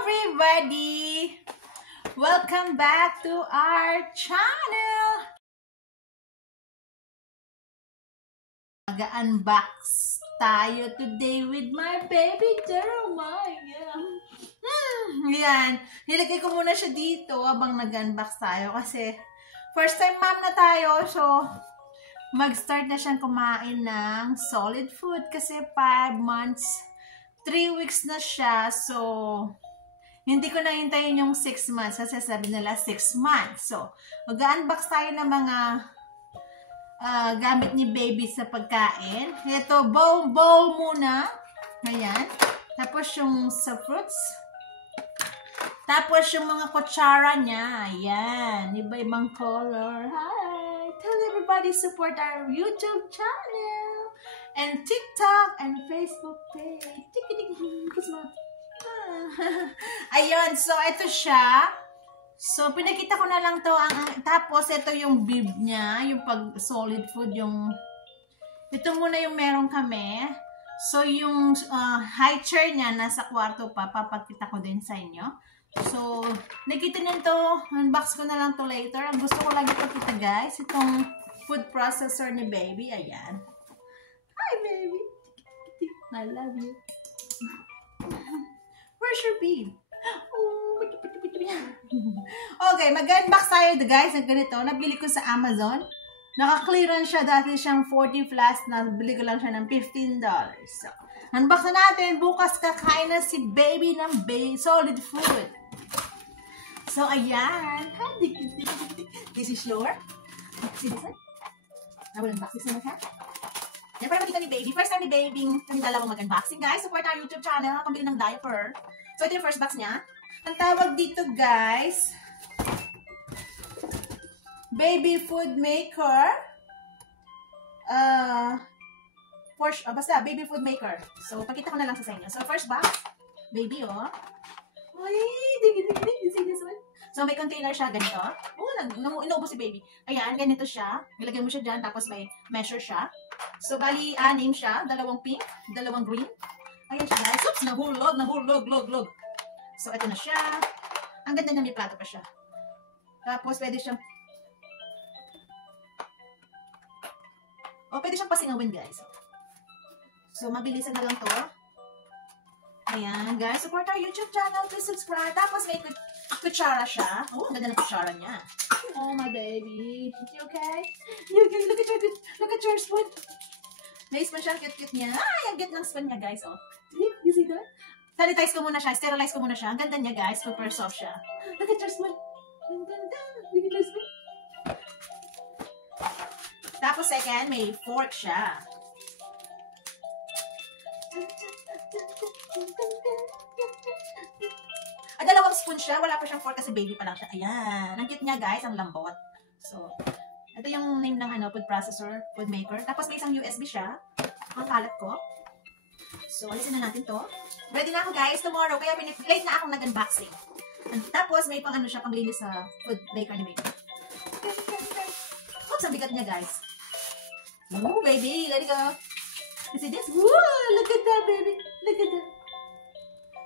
everybody! Welcome back to our channel! Mag-unbox tayo today with my baby Jeremiah. Yan. Nilagay ko muna siya dito habang nag-unbox tayo kasi first time mom na tayo, so mag-start na siyang kumain ng solid food kasi 5 months, 3 weeks na siya. So, hindi ko na hintayin yung 6 months kasi sabi nila 6 months. So, mag-unbox tayo ng mga gamit ni baby sa pagkain. Ito, bowl muna. Ayan. Tapos yung sa fruits. Tapos yung mga kutsara niya. Ayan. Iba-ibang color. Hi! Tell everybody support our YouTube channel. And TikTok and Facebook page. Ayun. So, ito siya. So, pinakita ko na lang to. Tapos, ito yung bib niya. Yung pag solid food. Ito muna yung meron kami. So, yung high chair niya nasa kwarto pa. Papakita ko din sa inyo. So, nakita niyo to. Unbox ko na lang to later. Ang gusto ko lagi pakita guys. Itong food processor ni baby. Ayan. Hi baby. I love you. Where's your bib? Okay, mag-unbox tayo guys ng ganito. Nabili ko sa Amazon. Naka-clearance siya. Dati siyang 40 plus. Nabili ko lang siya ng $15. So, unbox na natin. Bukas kakain na si baby ng solid food. So, ayan. This is your. See this one? I will unbox this one, okay? Yan, para makita ni baby. First time ni baby kami dalawang mag-unboxing. Guys, support our YouTube channel. Pambili ng diaper. So, ito yung first box niya. Ang tawag dito, guys, baby food maker. Basta, baby food maker. So, pakita ko na lang sa inyo. So, first box, baby, oh. Ay, you see this one? So, may container siya, ganito. Oh, inuubos si baby. Ayan, ganito siya. Nilagay mo siya dyan, tapos may measure siya. So, bali, 6 siya. 2 pink, 2 green. Ayan siya, guys. Oops, nahulog. So, ito na siya. Ang ganda niya, may plato pa siya. Tapos, pwede siyang pasinawin, guys. So, mabilisan na lang to. Ayan, guys. Support our YouTube channel. Please subscribe. Tapos, may kutsara siya. Oh, ang ganda ng kutsara niya. Oh, my baby. You okay? You okay? Look at your spoon. May spoon siya. Cute niya. Ay, ang cute ng spoon niya, guys. Oh. You see that? Sanitize ko muna siya. Sterilize ko muna siya. Ang ganda niya, guys. Super soft siya. Look at your spoon. Ang ganda. Look at your spoon. Tapos, second, may fork siya. Dalawang spoon siya. Wala pa siyang fork kasi baby pa lang siya. Ayan. Ang cute niya, guys. Ang lambot. So, ito yung name ng food processor, food maker. Tapos, may isang USB siya. Ang kalat ko. So, alisin na natin to. Ready na ako, guys. Tomorrow. Kaya late na akong nag-unboxing. Tapos, may pang siya, pang linis sa food maker ni baby. Oops, ang bigat niya, guys. Ooh, baby. Let it go. You see this? Woo! Look at that, baby. Look at that.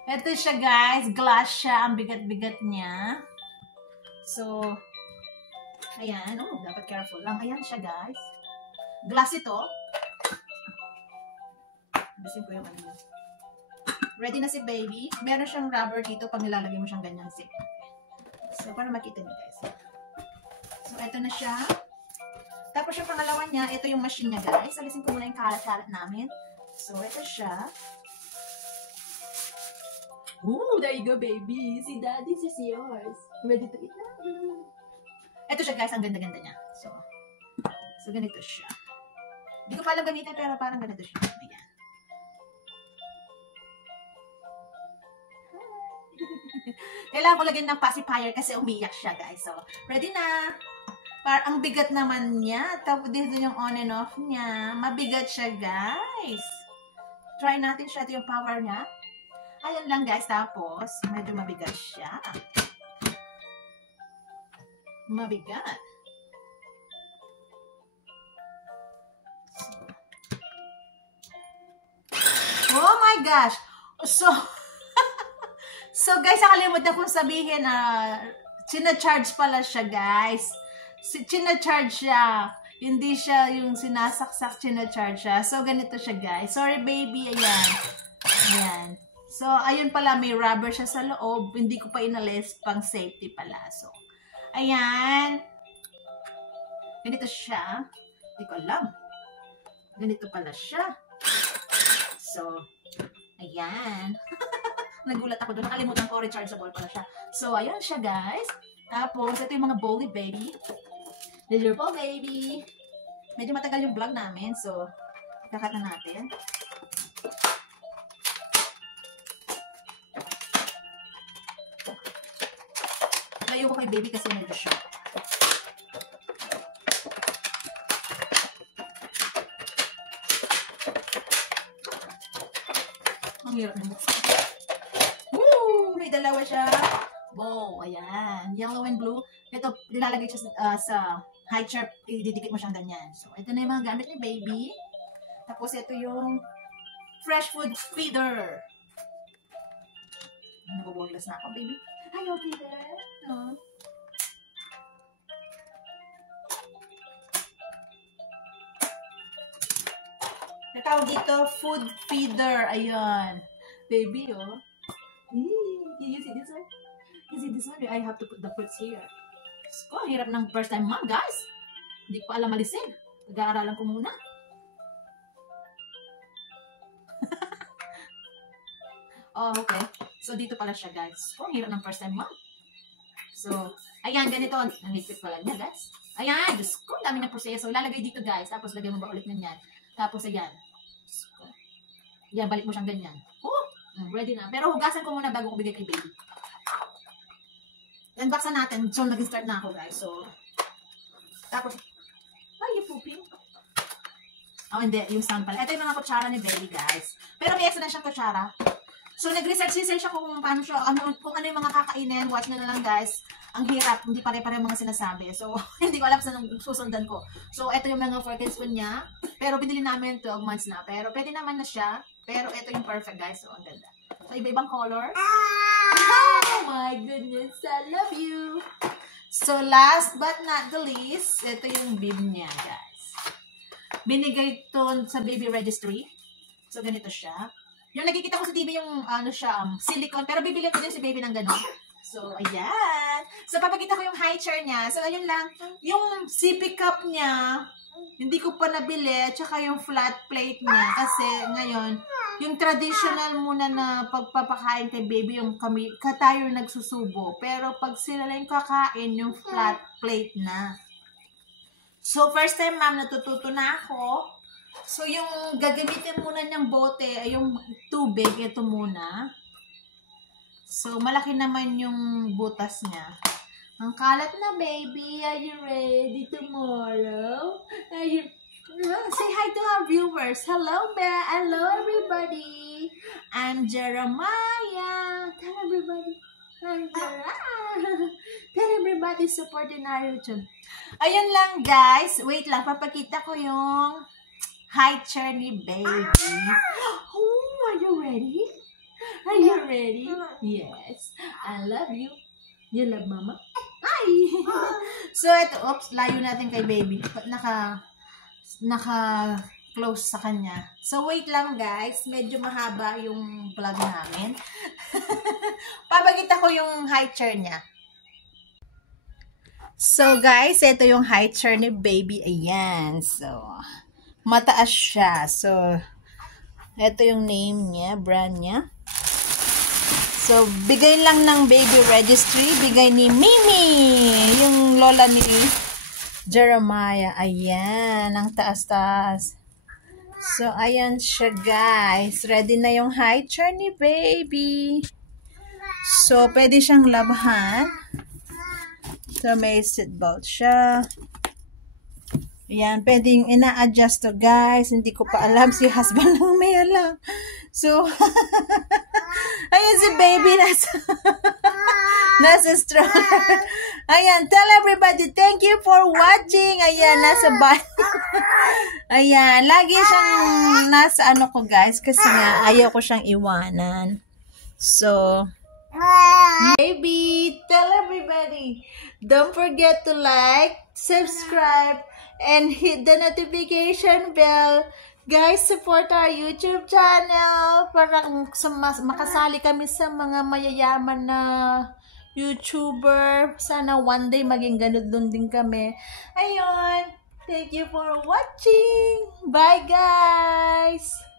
Ito siya, guys. Glass siya. Ang bigat-bigat niya. So, ayan. Oh, dapat careful lang. Ayan siya, guys. Glass ito. Abisin ko yung ano. Ready na si baby. Meron siyang rubber dito pag nilalagay mo siyang ganyan zip. So, para makita niyo, guys. So, ito na siya. Tapos yung pangalawa niya, ito yung machine niya, guys. Alisin ko muna yung kalat-kalat namin. So, ito siya. Ooh, there you go, baby. See that? This is yours. Ready to eat na? Ito siya, guys. Ang ganda-ganda niya. So, ganito siya. Hindi ko pa alam gamitin, pero parang ganito siya. Ayan. Kailangan ko lagyan ng pacifier kasi umiyak siya, guys. So, ready na. Ang bigat naman niya. Tapos dito yung on and off niya. Mabigat siya, guys. Try natin siya. Ito yung power niya. Ayan lang, guys. Tapos, medyo mabigat siya. Mabigat. Oh my gosh! So, So guys, nakalimutan kong sabihin, china-charge pala siya guys. China-charge siya. Hindi siya yung sinasaksak, china-charge siya. So ganito siya guys. Sorry baby, ayan. Ayan. So ayun pala, may rubber siya sa loob. Hindi ko pa inalis, pang safety pala. So, ayan. Ganito siya. Hindi ko alam. Ganito pala siya. So, ayan. Nagulat ako doon. Nakalimutan ko, rechargeable pala siya. So, ayan siya, guys. Tapos, ito yung mga bowly baby. Little ball baby. Medyo matagal yung vlog namin. So, kakat na natin. Layo ko kay baby kasi medyo short. Ang hirap ng buksan. Woo! May dalawa siya. Wow, ayan. Yellow and blue. Ito, nilalagay siya sa high chair. Ididikit mo siyang ganyan. So, ito na yung mga gamit ni baby. Tapos, ito yung fresh food feeder. Nabuboglas na ako, baby. Hi, okay there? No? Natawag dito, food feeder. Ayan. Baby, oh. Can you see this one? You see this one? I have to put the fruits here. Ko, hirap ng first time mom, guys. Hindi ko alam alisin. Nag-aaralan ko muna. Oh, okay. So, dito pala siya, guys. Oh, hirap ng first time mom. So, ayan, ganito. Nangipit pala niya, guys. Ayan, Diyos ko, dami ng proseso. Ilalagay dito, guys. Tapos, lagay mo ba ulit na yan. Tapos, ayan. Yan, balik mo siyang ganyan. Oh, ready na. Pero hugasan ko muna bago ko bigay kay baby. Unboxan natin. So, nag-start na ako, guys. So, tapos, ay, you pooping. Oh, hindi. Yung sound pala. Ito yung mga kutsara ni baby, guys. Pero may extra na siyang kutsara. So, nag-research siya kung paano siya, kung ano yung mga kakainin. Watch nyo na lang, guys. Ang hirap. Hindi pare-pare mga sinasabi. So, hindi ko alam saan susundan ko. So, ito yung mga fork and spoon niya. Pero, binili namin 12 months na. Pero, pwede naman na siya. Pero, ito yung perfect, guys. So, ang ganda. So, iba-ibang color. Oh my goodness. I love you. So, last but not the least, ito yung bib niya, guys. Binigay ito sa baby registry. So, ganito siya. Yung nakikita ko sa TV yung, silicone. Pero bibili ko din si baby ng gano'n. So, ayan. So, papakita ko yung high chair niya. So, ayun lang. Yung sippy cup niya, hindi ko pa nabili. Tsaka yung flat plate niya. Kasi, ngayon, yung traditional muna na pagpapakain kay baby, yung tayo nagsusubo. Pero, pag sila lang kakain, yung flat plate na. So, first time, ma'am, natututo na ako. So, yung gagamitin muna niyang bote ay yung tubig. Ito muna. So, malaki naman yung butas niya. Ang kalat na, baby. Are you ready tomorrow? Are you... Say hi to our viewers. Hello, hello, everybody. I'm Jeremiah. Tell everybody. I'm Jeremiah. Tell everybody supporting our YouTube. Ayun lang, guys. Wait lang. Papakita ko yung high chair ni baby. Oh, are you ready? Are you ready? Yes. I love you. You love mama? Hi! So, ito. Oops, layo natin kay baby. Naka-close sa kanya. So, wait lang, guys. Medyo mahaba yung vlog namin. Papakita ko yung high chair niya. So, guys, ito yung high chair ni baby. Ayan. So, mataas siya. So, ito yung name niya, brand niya. So, bigay lang ng baby registry. Bigay ni Mimi. Yung lola ni Jeremiah. Ayan. Ang taas-taas. So, ayan siya, guys. Ready na yung high chair ni baby. So, pwede siyang labhan. So, may seatbelt siya. Ayan, pwedeng ina-adjust to, guys. Hindi ko pa alam. Si husband lang may alam. So, ayan si baby nasa stroller. Ayan, tell everybody, thank you for watching. Ayan, nasa ayan, lagi siyang nasa ano ko, guys. Kasi nga, ayaw ko siyang iwanan. So, Maybe tell everybody. Don't forget to like, subscribe, and hit the notification bell. Guys, support our YouTube channel para makasali kami sa mga mayayaman na YouTuber. Sana one day maging ganun din kami. Ayun. Thank you for watching. Bye, guys!